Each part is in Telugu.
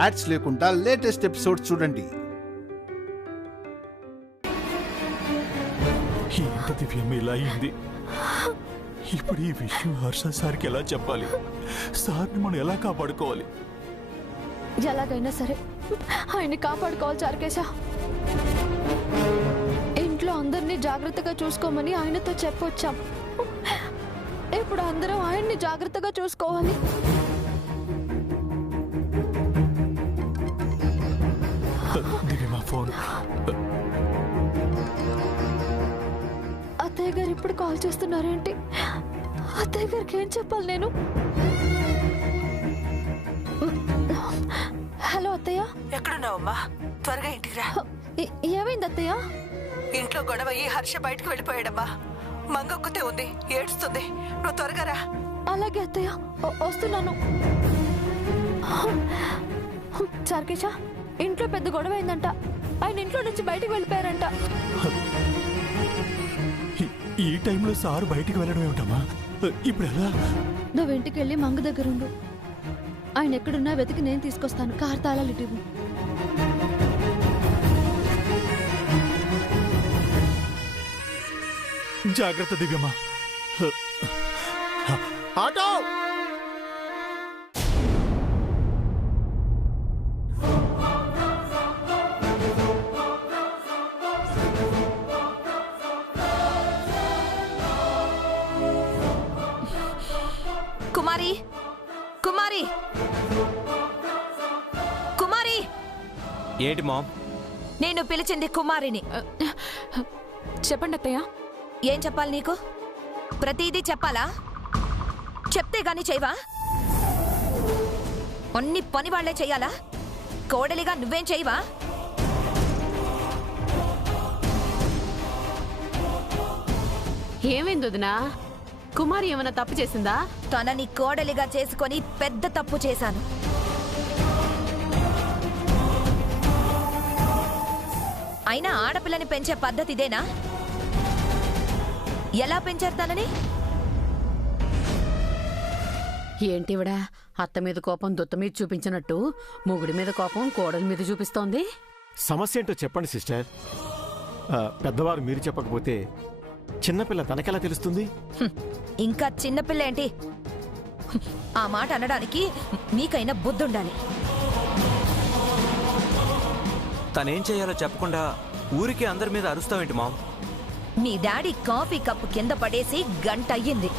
యాడ్స్ లేకుండా లేటెస్ట్ ఎపిసోడ్స్ చూడండి. ఏంటి దివ్యమ్మ ఇలా అయింది? ఇప్పుడు ఈ విషయం హర్ష సార్కి ఎలా చెప్పాలి? సార్ని మనం ఎలా కాపాడుకోవాలి? ఎలాగైనా సరే ఆయన్ని కాపాడుకోవాలి చారుకేశ. ఇంట్లో అందరినీ జాగ్రత్తగా చూసుకోమని ఆయనతో చెప్పొచ్చాం. ఇప్పుడు అందరం ఆయన్ని జాగ్రత్తగా చూసుకోవాలి. దివ్యమ్మ ఫోన్. అత్తయ్య గారు ఇప్పుడు కాల్ చేస్తున్నారేంటి? అత్తయ్య గారికి ఏం చెప్పాలి నేను? హలో అత్తయ్య. ఎక్కడున్నావమ్మా? త్వరగా ఇంటికి రా. ఏమైంది అత్తయ్య? ఇంట్లో గొడవ అయ్యి హర్ష బయటకు వెళ్ళిపోయాడమ్మా. మంగొక్కతే ఉంది, ఏడుస్తుంది. నువ్వు త్వరగా రా. అలాగే అత్తయ్య, వస్తున్నాను. చారుకేశ, ఇంట్లో పెద్ద గొడవ అయిందంట. ఆయన ఇంట్లో నుంచి బయటకు వెళ్ళిపోయారంట. ఈ టైంలో సార్ బయటికి వెళ్ళడం ఏమిటమ్మా? ఇప్పుడు ఎలా? నువ్వు ఇంటికి వెళ్ళి మంగ దగ్గర ఉండు. ఆయన ఎక్కడున్నా వెతికి నేను తీసుకొస్తాను. కార్ తాళాలు ఇటు. జాగ్రత్త దివ్యమ్మ. ఆటో! కుమారి, కుమారి, కుమారి. ఏంటి మామ్? నేను పిలిచింది కుమారిని. చెప్పండి అత్తయ్య. ఏం చెప్పాలి నీకు? ప్రతిదీ చెప్పాలా? చెప్తే గాని చేయవా? అన్ని పని వాళ్లే చెయ్యాలా? కోడలిగా నువ్వేం చేయవా? ఏమైంది వదినా? కుమారి ఏమైనా తప్పు చేసిందా? తనని కోడలిగా చేసుకొని పెద్ద తప్పు చేశాను. అయినా ఆడపిల్లని పెంచే పద్ధతి ఇదేనా? ఎలా పెంచారు తనని? ఏంటివిడా అత్త మీద కోపం దుత్త మీద చూపించినట్టు మొగుడి మీద కోపం కోడలి మీద చూపిస్తోంది? సమస్య ఏంటో చెప్పండి సిస్టర్. పెద్దవారు మీరు చెప్పకపోతే చిన్నపిల్ల తనకెలా తెలుస్తుంది? ఇంకా చిన్నపిల్ల ఏంటి? ఆ మాట అనడానికి మీకైనా బుద్ధుండాలి. తనేం చేయాలో చెప్పకుండా ఊరికే అందరి మీద అరుస్తావేంటి మామ్? మీ డాడీ కాఫీ కప్పు కింద పడేసి గంట అయ్యింది.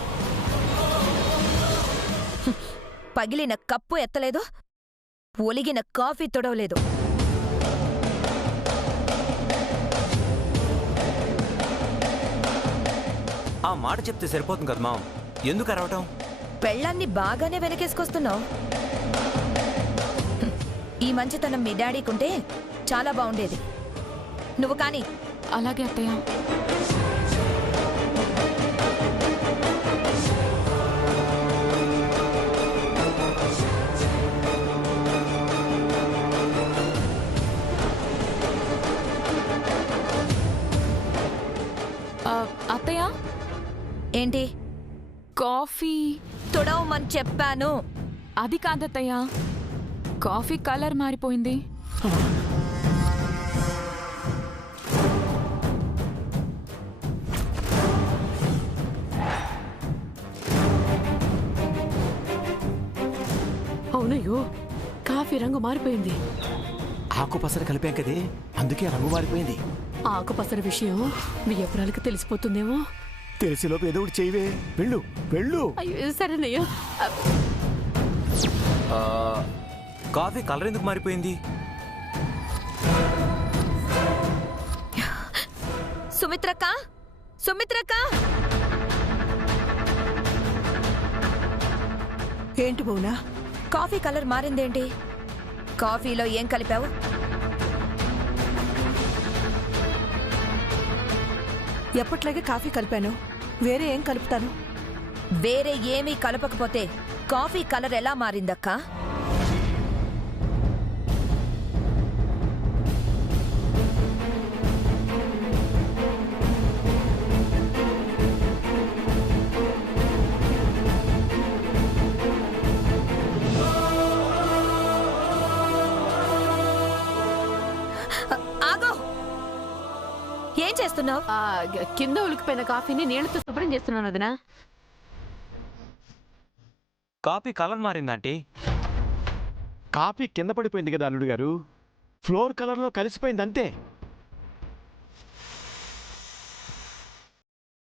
పగిలిన కప్పు ఎత్తలేదు, ఒలిగిన కాఫీ తొడవలేదు. ఆ మాట చెప్తే సరిపోతుంది కదా మామ్, ఎందుకు అరవటం? పెళ్ళాన్ని బాగానే వెనకేసుకొస్తున్నావు. ఈ మంచితనం మీ డాడీకుంటే చాలా బాగుండేది. నువ్వు కానీ. అలాగే అత్తయ్య. అత్తయ్య. ఏంటి? కాఫీ తొడవమని చెప్పాను. అది కాదత్తయ్య, కాఫీ కలర్ మారిపోయింది. అవునయ్యో, కాఫీ రంగు మారిపోయింది. ఆకుపసర కలిపాం కదే, అందుకే రంగు మారిపోయింది. ఆకుపసర విషయం మీ ఎప్పుడాలకు తెలిసిపోతుందేమో. తెలిసేలోపు ఏదో ఒకటి చేయవే. వెళ్ళు వెళ్ళు. అయ్యో సరేనయ్యో. కాఫీ కలర్ ఎందుకు మారిపోయింది? సుమిత్రక్క, సుమిత్రక్క. ఏంటి బోనా? Coffee colour మారిందేంటి? కాఫీలో ఏం కలిపావు? ఎప్పట్లాగే కాఫీ కలిపాను, వేరే ఏం కలుపుతాను? వేరే ఏమీ కలపకపోతే కాఫీ కలర్ ఎలా మారిందక్కా? ఏం చేస్తున్నావు? కింద ఉలికిపోయిన కాఫీని నీళ్లతో శుభ్రం చేస్తున్నాను వదినా. Coffee colour మారిందంటీ. కాఫీ కింద పడిపోయింది కదా అల్లుడు గారు, ఫ్లోర్ కలర్లో కలిసిపోయింది అంతే.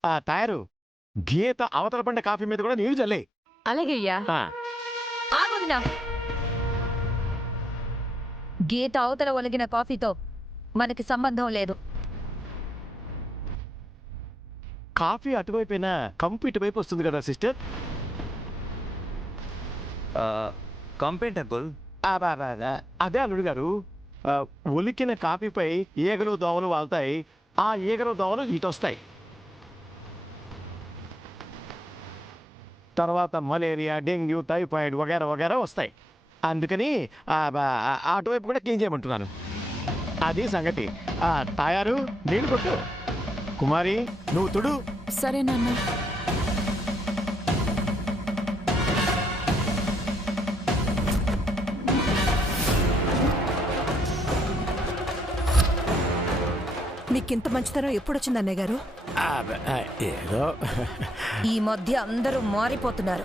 ఆ తయారు గీత అవతల పడిన కాఫీ మీద కూడా నీళ్లు చల్లే. అలాగే అయ్యా. ఆగుదినా. గీత అవతల ఒలిగిన కాఫీతో మనకి సంబంధం లేదు. కాఫీ అటువైపోయినా కంపు ఇటువైపు వస్తుంది కదా సిస్టర్. Complaint uncle. అదే అల్లుడు గారు, ఒలికిన కాఫీపై ఈగలు దోమలు వాళ్తాయి, ఆ ఈగలు దోమలు ఇటు వస్తాయి, తర్వాత మలేరియా, డెంగ్యూ, టైఫాయిడ్ వగేరా వగేరా వస్తాయి. అందుకని అటువైపు కూడా క్లీన్ చేయమంటున్నాను. అది సంగతి. తయారు నీళ్ళు కొట్టు. కుమారి నువ్వు తుడు. సరే నాన్న. మీకింత మంచితనం ఎప్పుడొచ్చింది అన్నయ్య గారు? ఏదో ఈ మధ్య అందరూ మారిపోతున్నారు.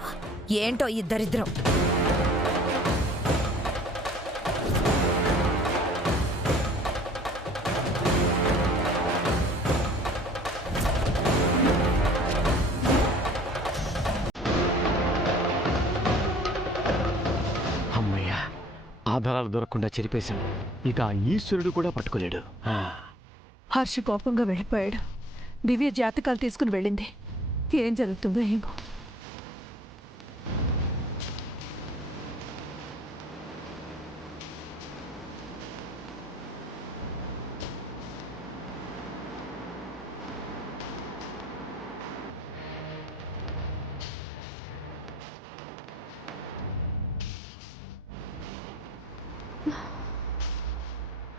ఏంటో ఈ దరిద్రం. అమ్మయ్య, ఆధారాలు దొరకకుండా చెరిపేశాను. ఇక ఈశ్వరుడు కూడా పట్టుకోలేడు. హర్ష కోపంగా వెళ్ళిపోయాడు. దివ్య జాతకాలు తీసుకుని వెళ్ళింది. ఏం జరుగుతుందో ఏమో.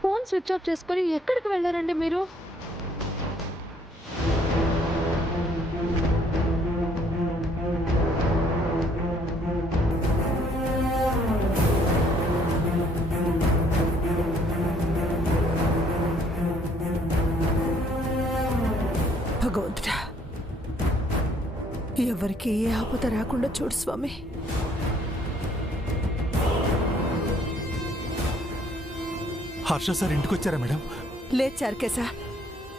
ఫోన్ స్విచ్ ఆఫ్ చేసుకొని ఎక్కడికి వెళ్ళారండి మీరు? భగవంతుడా, ఎవరికి ఏ ఆపద రాకుండా చూడు స్వామి. హర్ష సార్ ఇంటికి వచ్చారా మేడం? లేదు చార్కేశా,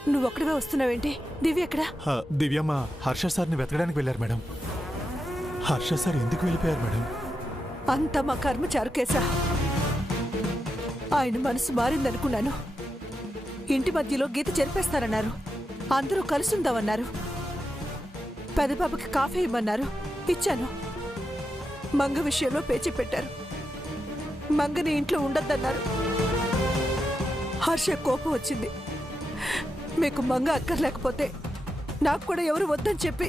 నువ్వు ఒక్కడివే వస్తున్నావేంటి? దివ్య ఎక్కడా? దివ్యమ్మ హర్ష సార్ని వెతకడానికి వెళ్ళారు మేడం. హర్ష సార్ ఎందుకు వెళ్ళిపోయారు మేడం? అంతా మా కర్మ చారుకేశా. ఆయన మనసు మారిందనుకున్నాను. ఇంటి మధ్యలో గీత చెరిపేస్తారన్నారు. అందరూ కలుసుందామన్నారు. పెదబాబుకి కాఫీ ఇమ్మన్నారు, ఇచ్చాను. మంగ విషయంలో పేచి పెట్టారు. మంగని ఇంట్లో ఉండొద్దన్నారు. హర్ష కోపం వచ్చింది. మీకు మంగ అక్కర్లేకపోతే నాకు కూడా ఎవరు వద్దని చెప్పి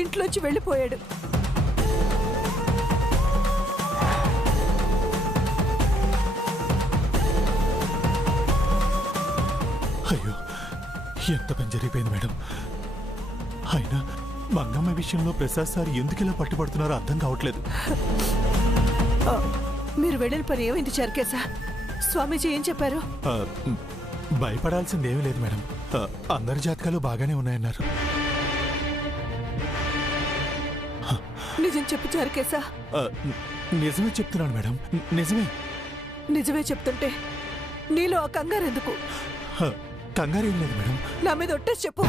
ఇంట్లోంచి వెళ్ళిపోయాడు. అయ్యో, ఎంత పని జరిగిపోయింది మేడం. అయినా మంగమ్మ విషయంలో ప్రసాద్ సార్ ఎందుకు ఇలా పట్టుబడుతున్నారో అర్థం కావట్లేదు. మీరు వెళ్ళిన పని ఏమైంది చార్కేశా? స్వామీజీ ఏం చెప్పారు? భయపడాల్సింది ఏమీ లేదు మేడం. అందరి జాతకాలు బాగానే ఉన్నాయన్నారు. నిజం చెప్పు చార్కేశా. నిజమే చెప్తున్నాను మేడం, నిజమే. నిజమే చెప్తుంటే నీలో ఆ కంగారు ఎందుకు? కంగారేం లేదు మేడం. నా మీద ఒట్టేసి చెప్పు.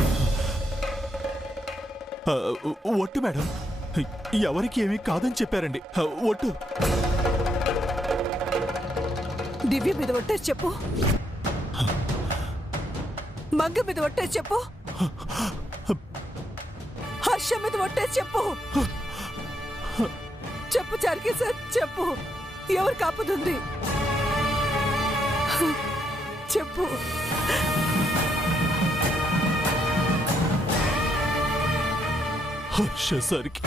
ఒట్టు మేడం, ఎవరికి ఏమీ కాదని చెప్పారండి. ఒట్టు. దివ్య మీద ఒట్టేసి చెప్పు. మంగ మీద ఒట్టేసి చెప్పు. హర్ష మీద ఒట్టేసి చెప్పు. చెప్పు చార్కేశా, చెప్పు. ఎవరు కాపుతుంది? చెప్పు. హర్ష సార్కి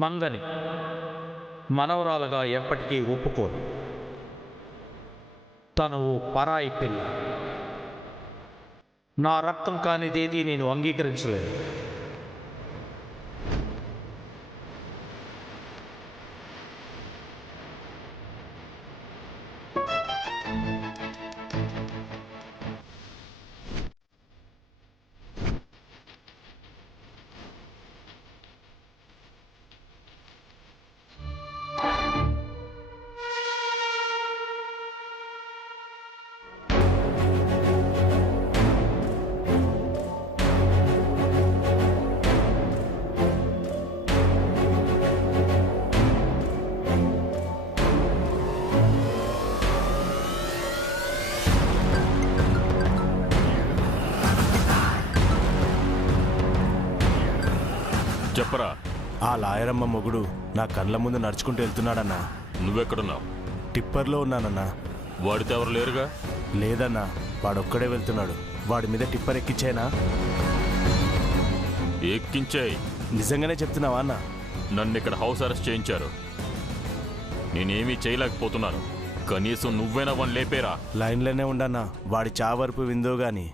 మంగని మనవరాలుగా ఎప్పటికీ ఒప్పుకోను. తను పరాయి పిల్ల. నా రక్తం కానిదేది నేను అంగీకరించలేదు. చెప్పరా. ఆ లాయరమ్మ మొగుడు నా కళ్ళ ముందు నడుచుకుంటూ వెళ్తున్నాడన్నా. నువ్వెక్కడున్నావు? టిప్పర్లో ఉన్నానన్నా. వాడితో ఎవరు లేరుగా? లేదన్నా, వాడొక్కడే వెళ్తున్నాడు. వాడి మీద టిప్పర్ ఎక్కించేనా? ఎక్కించేయి. నిజంగానే చెప్తున్నావా అన్నా? నన్ను ఇక్కడ హౌస్ అరెస్ట్ చేయించారు. నేనేమీ చేయలేకపోతున్నాను. కనీసం నువ్వైనా వాడిని లేపేరా. లైన్లోనే ఉండన్నా, వాడి చావరుపు విందో గాని.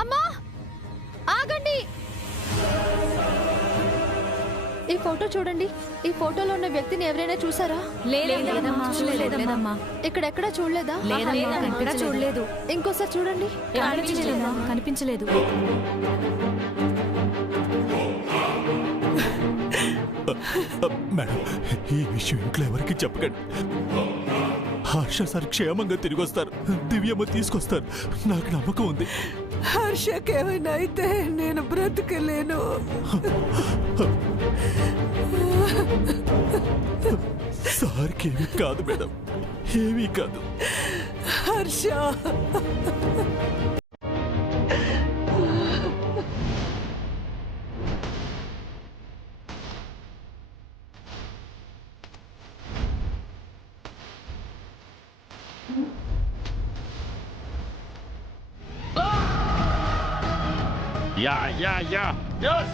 అమ్మా ఆగండి. ఈ ఫోటో చూడండి. ఈ ఫోటోలో ఉన్న వ్యక్తిని ఎవరైనా చూసారా? ఇక్కడెక్కడా చూడలేదా? చూడలేదు. ఇంకోసారి చూడండి. కనిపించలేదు. మేడం, ఈ విషయం ఇంట్లో ఎవరికి చెప్పకండి. హర్ష సార్ క్షేమంగా తిరిగి వస్తారు. దివ్యమ్మ తీసుకొస్తారు. నాకు నమ్మకం ఉంది. హర్షకేమైనా అయితే నేను బ్రతకలేను. సార్కి ఏమీ కాదు మేడం, ఏమీ కాదు. హర్ష Yeah. Yes!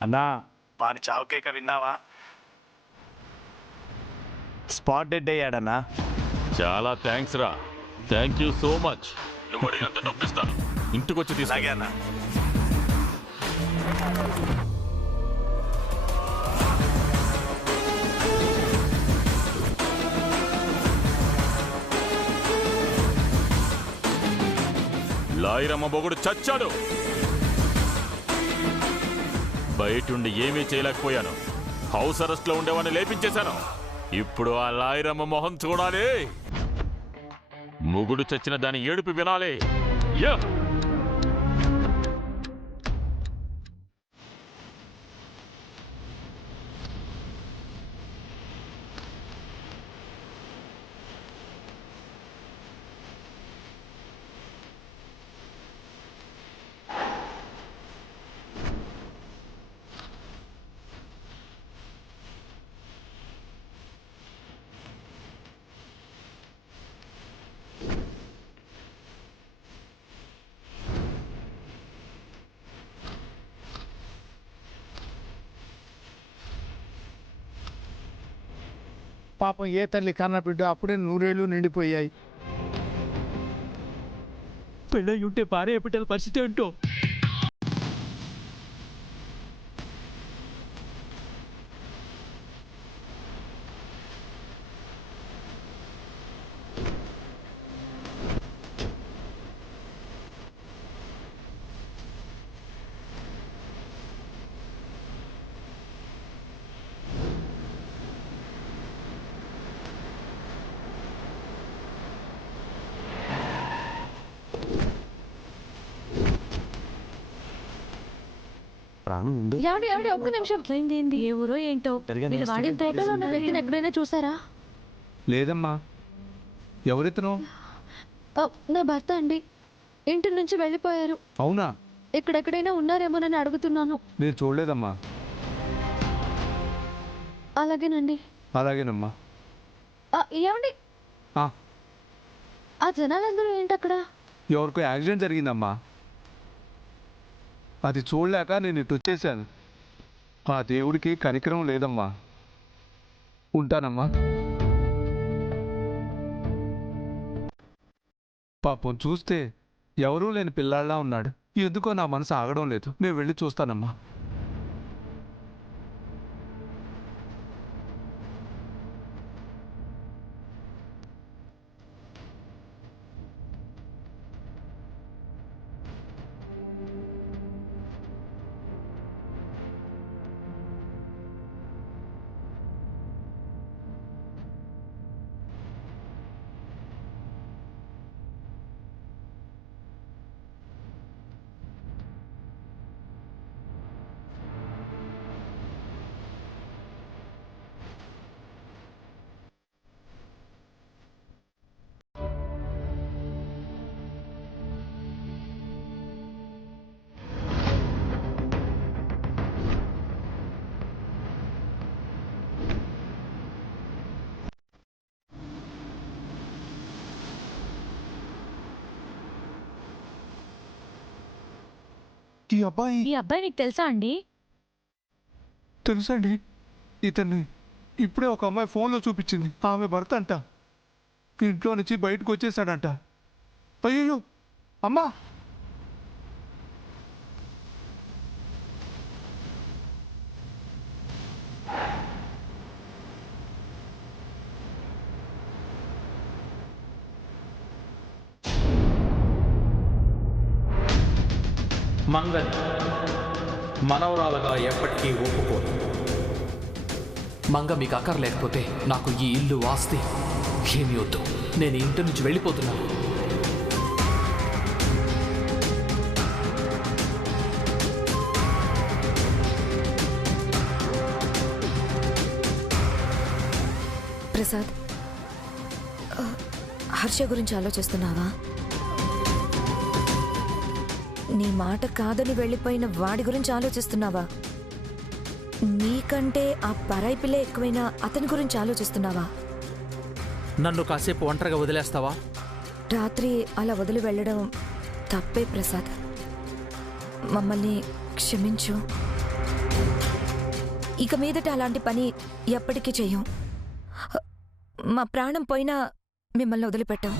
అన్నా, వాని చావుకేక విన్నావా? స్పాట్ డెడ్ అయ్యాడన్నా. చాలా థ్యాంక్స్ రా. Thank you so much. నువ్వు అడిగినంత డబ్బిస్తాను. ఇంటికొచ్చి తీసుకెళ్ళా. లాయరమ్మ బొగుడు చచ్చాడు. బయటుండి ఏమీ చేయలేకపోయాను. హౌస్ అరెస్ట్ లో ఉండేవాడిని లేపించేశాను. ఇప్పుడు ఆ లాయరమ్మ మొహం చూడాలి. మొగుడు చచ్చిన దాని ఏడుపు వినాలి. పాపం ఏ తల్లి కన్న బిడ్డ అప్పుడే 100 ఏళ్ళు నిండిపోయాయి. పెళ్ళై ఉంటే భార్య బిడ్డల పరిస్థితి ఏంటో. ఒక్క నిమిషం. ఏ ఊరో ఏంటో మీరు వాడిన తోటలో ఉన్న వ్యక్తిని ఎక్కడైనా చూసారా? లేదమ్మా. ఎవరితను? నా భర్త అండి. ఇంటి నుంచి వెళ్ళిపోయారు. అవునా? ఎక్కడెక్కడైనా ఉన్నారేమోనని అడుగుతున్నాను. నేను చూడలేదమ్మా. అలాగేనండి. అలాగేనమ్మా. ఏమండి, ఆ జనాలందరూ ఏంటక్కడ? ఎవరికో యాక్సిడెంట్ జరిగిందమ్మా. అది చూడలేక నేను ఇటు వచ్చేసాను. ఆ దేవుడికి కనికరం లేదమ్మా. ఉంటానమ్మా. పాపం చూస్తే ఎవరూ లేని పిల్లాళ్ళ ఉన్నాడు. ఎందుకో నా మనసు ఆగడం లేదు. నేను వెళ్ళి చూస్తానమ్మా. ఈ అబ్బాయి నీకు తెలుసా అండి? తెలుసండి. ఇతన్ని ఇప్పుడే ఒక అమ్మాయి ఫోన్లో చూపించింది. ఆమె భర్త అంట. ఇంట్లో నుంచి బయటకు వచ్చేసాడంట. అయ్యో అమ్మా! మంగని మనవరాలుగా ఎప్పటికీ ఒప్పుకోను. మంగ మీకు అక్కర్లేకపోతే నాకు ఈ ఇల్లు ఆస్తి ఏమి వద్దు. నేను ఇంటి నుంచి వెళ్ళిపోతున్నాను. ప్రసాద్, హర్ష గురించి ఆలోచిస్తున్నావా? నీ మాట కాదని వెళ్ళిపోయిన వాడి గురించి ఆలోచిస్తున్నావా? నీకంటే ఆ పరాయి పిల్ల ఎక్కువైనా అతని గురించి ఆలోచిస్తున్నావా? నన్ను కాసేపు ఒంటరిగా వదిలేస్తావా? రాత్రి అలా వదిలి వెళ్ళడం తప్పే ప్రసాద్. మమ్మల్ని క్షమించు. ఇక మీదట అలాంటి పని ఎప్పటికీ చెయ్యం. మా ప్రాణం పోయినా మిమ్మల్ని వదిలిపెట్టాం.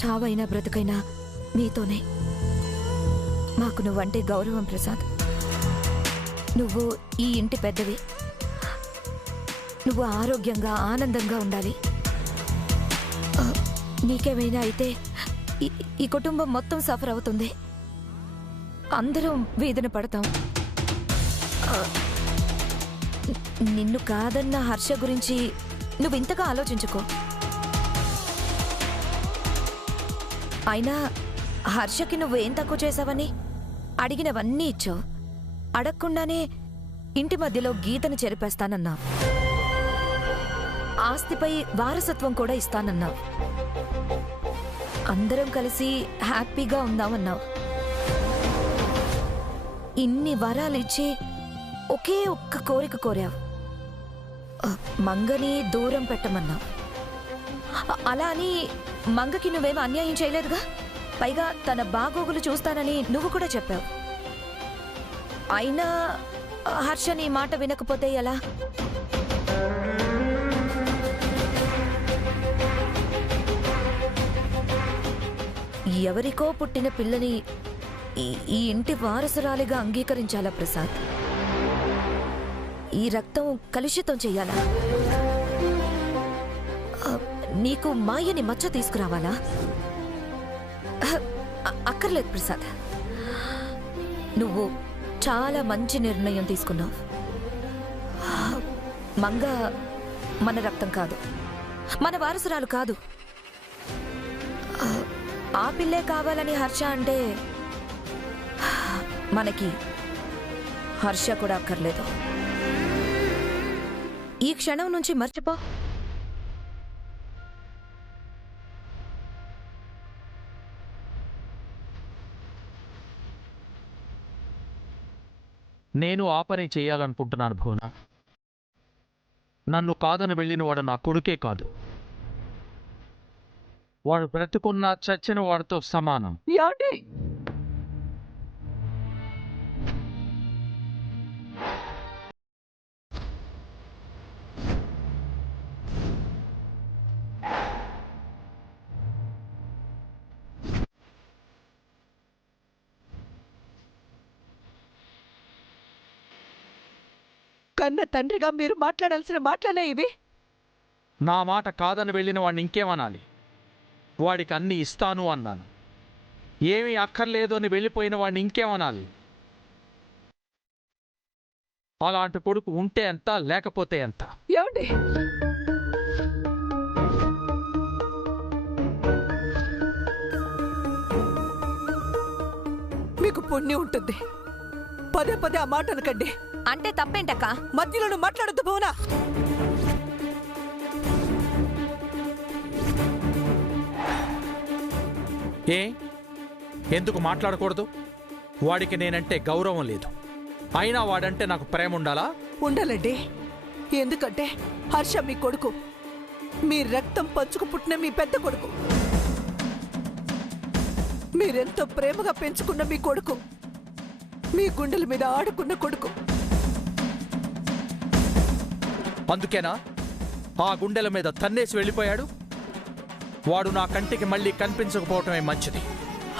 చావైనా బ్రతుకైనా మీతోనే. మాకు నువ్వంటే గౌరవం ప్రసాద్. నువ్వు ఈ ఇంటి పెద్దవి. నువ్వు ఆరోగ్యంగా ఆనందంగా ఉండాలి. నీకేమైనా అయితే ఈ కుటుంబం మొత్తం సఫర్ అవుతుంది. అందరం వేదన పడతాం. నిన్ను కాదన్న హర్ష గురించి నువ్వు ఇంతగా ఆలోచించుకో. అయినా హర్షకి నువ్వేం తక్కువ చేశావని? అడిగినవన్నీ ఇచ్చావు. అడగకుండానే ఇంటి మధ్యలో గీతను చెరిపేస్తానన్నావు. ఆస్తిపై వారసత్వం కూడా ఇస్తానన్నావు. అందరం కలిసి హ్యాపీగా ఉందామన్నావు. ఇన్ని వరాలు ఇచ్చి ఒకే ఒక్క కోరిక కోరావు. మంగని దూరం పెట్టమన్నావు. అలా అని మంగకి నువ్వేం అన్యాయం చేయలేదుగా. పైగా తన బాగోగులు చూస్తానని నువ్వు కూడా చెప్పావు. అయినా హర్ష నీ మాట వినకపోతే ఎలా? ఎవరికో పుట్టిన పిల్లని ఈ ఇంటి వారసురాలిగా అంగీకరించాలా ప్రసాద్? ఈ రక్తం కలుషితం చెయ్యాలా? నీకు మాయని మచ్చ తీసుకురావాలా? అక్కర్లేదు ప్రసాద్. నువ్వు చాలా మంచి నిర్ణయం తీసుకున్నావు. మంగ మన రక్తం కాదు, మన వారసురాలు కాదు. ఆ పిల్లే కావాలని హర్ష అంటే మనకి హర్ష కూడా అక్కర్లేదు. ఈ క్షణం నుంచి మర్చిపో. నేను ఆ పని చేయాలనుకుంటున్నాను భువన. నన్ను కాదని వెళ్ళిన వాడు నా కొడుకే కాదు, వాడు బ్రతుకున్న చచ్చిన వాడితో సమానం. కన్న తండ్రిగా మీరు మాట్లాడాల్సిన మాటలనే ఇవి. నా మాట కాదని వెళ్ళిన వాడిని ఇంకేమనాలి? వాడికి అన్నీ ఇస్తాను అన్నాను. ఏమీ అక్కర్లేదు అని వెళ్ళిపోయిన వాడిని ఇంకేమనాలి? అలాంటి కొడుకు ఉంటే ఎంత, లేకపోతే ఎంత? ఏమండి, మీకు పుణ్యం ఉంటుంది. పదే పదే ఆ మాట అనకండి. అంటే తప్పేంటక్క? మధ్యలో నువ్వు మాట్లాడద్దు భువనా. ఎందుకు మాట్లాడకూడదు? వాడికి నేనంటే గౌరవం లేదు, అయినా వాడంటే నాకు ప్రేమ ఉండాలా? ఉండాలండి. ఎందుకంటే హర్ష మీ కొడుకు, మీ రక్తం పంచుకు పుట్టిన మీ పెద్ద కొడుకు, మీరెంతో ప్రేమగా పెంచుకున్న మీ కొడుకు, మీ గుండెల మీద ఆడుకున్న కొడుకు. అందుకేనా ఆ గుండెల మీద తన్నేసి వెళ్ళిపోయాడు? వాడు నా కంటికి మళ్ళీ కనిపించకపోవటమే మంచిది.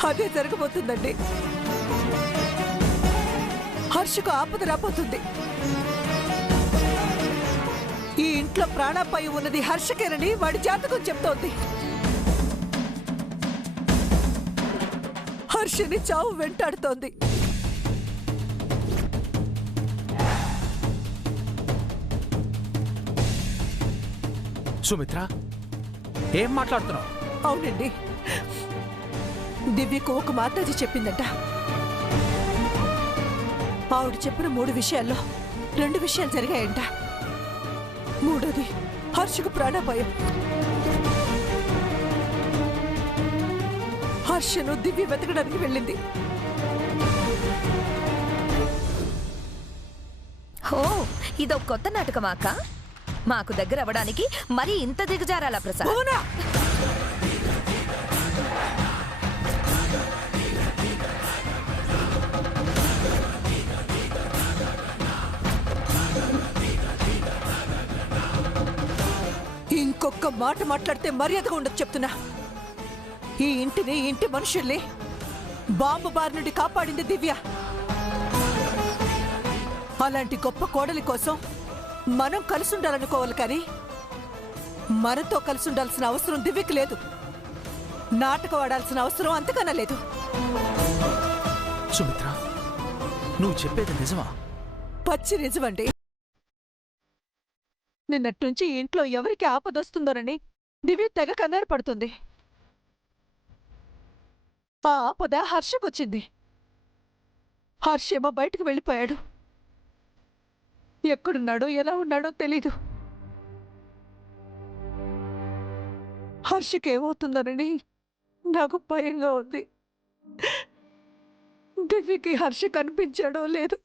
అదే జరగబోతుందండి. హర్షకు ఆపద రాబోతుంది. ఈ ఇంట్లో ప్రాణాపాయి ఉన్నది హర్షకేనని వాడి జాతకం చెప్తోంది. హర్షని చావు వెంటాడుతోంది. సుమిత్ర, ఏం మాట్లాడుతున్నావు? అవునండి, దివ్యకు ఒక మాతాజీ చెప్పిందంట. ఆవిడ చెప్పిన 3 విషయాల్లో 2 విషయాలు జరిగాయంట. మూడోది హర్షకు ప్రాణాపాయం. హర్షను దివ్య వెతకడానికి వెళ్ళింది. ఓ, ఇదో కొత్త నాటకమా అక్క? మాకు దగ్గర అవ్వడానికి మరీ ఇంత దిగజారాలా ప్రసాద్? ఇంకొక మాట మాట్లాడితే మర్యాదగా ఉండదు చెప్తున్నా. ఈ ఇంటిని, ఇంటి మనుషుల్ని బాంబు బారి నుండి కాపాడింది దివ్య. అలాంటి గొప్ప కోడలి కోసం మనం కలిసి ఉండాలనుకోవాలి, కానీ మనతో కలిసి ఉండాల్సిన అవసరం దివ్యకి లేదు. నాటకం ఆడాల్సిన అవసరం అంతకన్నా లేదు. సుమిత్ర, నువ్వు చెప్పేది నిజమా? పచ్చి నిజమండి. నిన్నట్నుంచి ఇంట్లో ఎవరికి ఆపదొస్తుందోనని దివ్య తెగ కన్నీరు పడుతుంది. ఆ ఆపద హర్షకొచ్చింది. హర్షేమో బయటకు వెళ్ళిపోయాడు. ఎక్కడున్నాడో, ఎలా ఉన్నాడో తెలీదు. హర్షకేమవుతుందోనని నాకు భయంగా ఉంది. దివ్యకి హర్ష కనిపించాడో లేదు.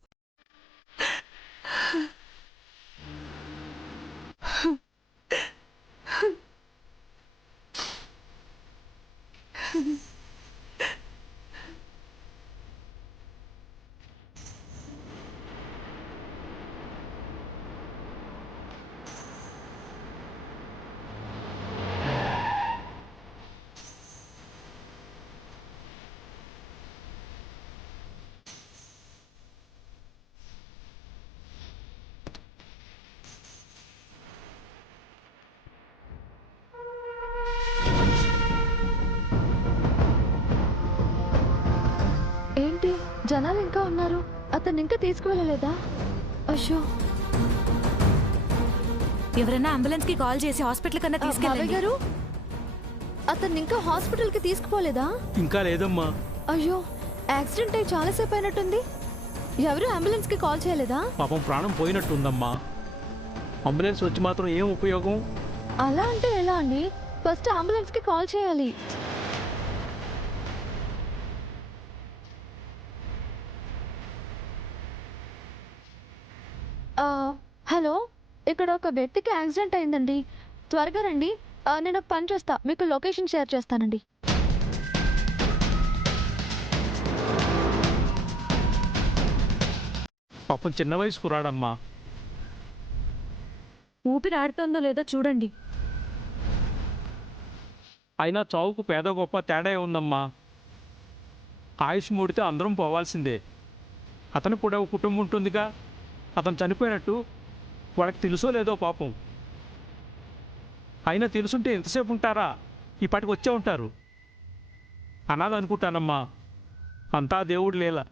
ఏంటి జనాలు ఇంకా ఉన్నారు, అతను ఇంకా తీసుకువెళ్ళలేదా? అయ్యో, ఎవరైనా అంబులెన్స్ కి కాల్ చేసి హాస్పిటల్ కన్నా బాబాయ్ తీసుకెళ్ళండి. గారు, అతను ఇంకా హాస్పిటల్ కి తీసుకుపోలేదా? ఇంకా లేదమ్మా. అయ్యో, యాక్సిడెంట్ అయి చాలాసేపు అయినట్టుంది. ఎవరు అంబులెన్స్ కి కాల్ చేయలేదా? పాపం ప్రాణం పోయినట్టుందమ్మా. అంబులెన్స్ వచ్చి మాత్రం ఏం ఉపయోగం? అలా అంటే ఎలా అండి? ఫస్ట్ అంబులెన్స్ కి కాల్ చేయాలి. హలో, ఇక్కడ ఒక వ్యక్తికి యాక్సిడెంట్ అయిందండి, త్వరగా రండి. నేను ఒక పని చేస్తా, మీకు లొకేషన్ షేర్ చేస్తానండి. పాపం చిన్న వయసు కురాడమ్మా. ఊపిరి ఆడుతుందో లేదో చూడండి. అయినా చావుకు పేద గొప్ప తేడా ఉందమ్మా. ఆయుష్ మూడితే అందరం పోవాల్సిందే. అతను కూడా ఒక కుటుంబం ఉంటుందిగా. అతను చనిపోయినట్టు వాళ్ళకి తెలుసో లేదో పాపం. అయినా తెలుసుంటే ఎంతసేపు ఉంటారా? ఈ పాటికి వచ్చే ఉంటారు. అనాథ అనుకుంటానమ్మా. అంతా దేవుడు లేలా.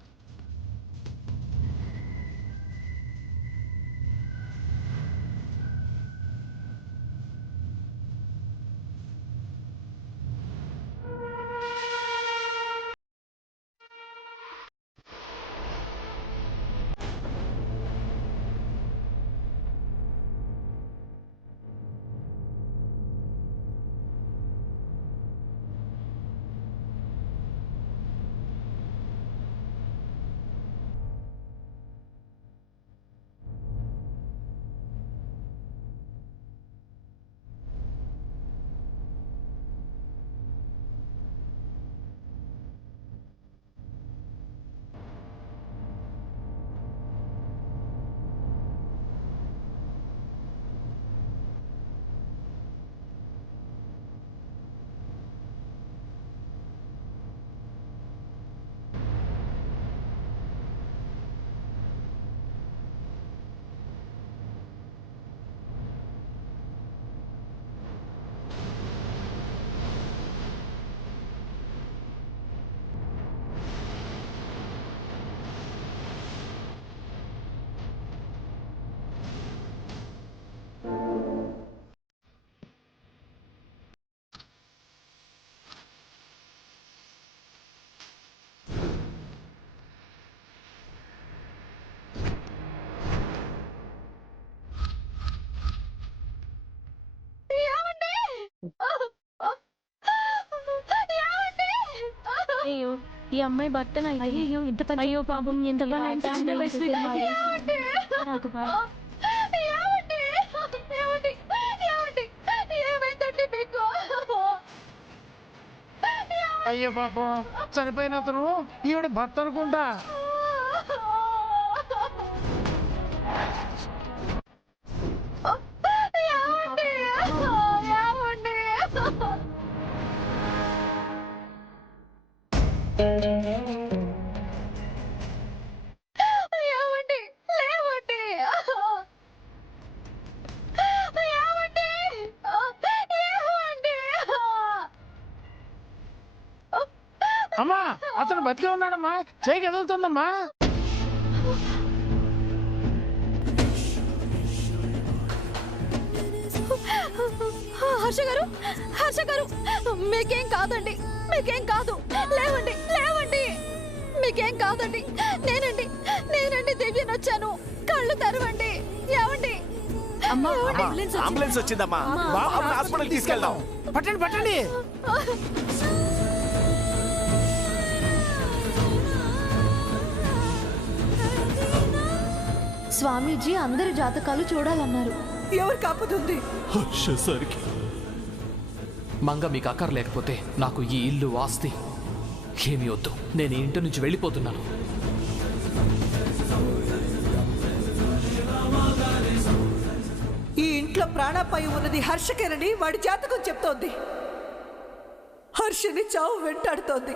అయ్యో, ఈ అమ్మాయి భర్తన. అయ్యో, ఇంత పని. అయ్యో పాపం, ఎంత అయ్యో పాపం, చనిపోయిన అతను ఈవిడ భర్త అనుకుంటా. అమ్మా, అతను బతికే ఉన్నాడమ్మా. చేయి కదులుతుందమ్మా. హర్ష గారు, హర్ష గారు, మీకేం కాదండి, మీకేం కాదు. లేవండి, లేవండి, మీకేం కాదండి. నేనండి, నేనండి దివ్యని వచ్చాను. కళ్ళు తెరవండి. ఏవండి? అంబులెన్స్ వచ్చిందమ్మా. బాబుని హాస్పిటల్ తీసుకెళ్దాం. పట్టండి పట్టండి. స్వామీజీ అందరి జాతకాలు చూడాలన్నారు. ఎవరు కాపుతుంది? హర్షసారికి మంగ మీకు అక్కర్లేకపోతే నాకు ఈ ఇల్లు ఆస్తి ఏమీ వద్దు. నేను ఈ ఇంటి నుంచి వెళ్ళిపోతున్నాను. ఈ ఇంట్లో ప్రాణాపాయం ఉన్నది హర్షకేనని వాడి జాతకం చెప్తోంది. హర్షని చావు వెంటాడుతోంది.